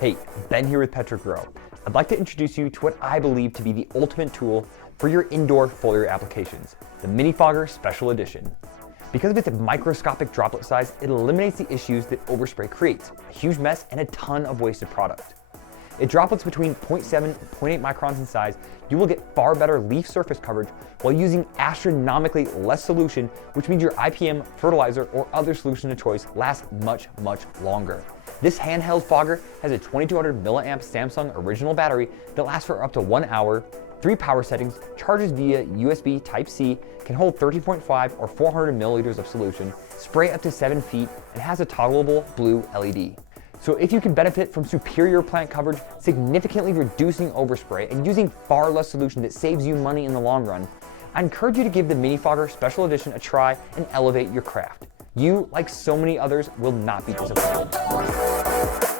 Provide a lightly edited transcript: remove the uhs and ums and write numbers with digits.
Hey, Ben here with PetraGrow. I'd like to introduce you to what I believe to be the ultimate tool for your indoor foliar applications, the Mini Fogger Special Edition. Because of its microscopic droplet size, it eliminates the issues that overspray creates, a huge mess and a ton of wasted product. It droplets between 0.7 and 0.8 microns in size. You will get far better leaf surface coverage while using astronomically less solution, which means your IPM, fertilizer, or other solution of choice lasts much, much longer. This handheld fogger has a 2200 milliamp Samsung original battery that lasts for up to 1 hour, 3 power settings, charges via USB Type-C, can hold 30.5 or 400 milliliters of solution, spray up to 7 feet, and has a toggleable blue LED. So if you can benefit from superior plant coverage, significantly reducing overspray, and using far less solution that saves you money in the long run, I encourage you to give the Mini Fogger Special Edition a try and elevate your craft. You, like so many others, will not be disappointed.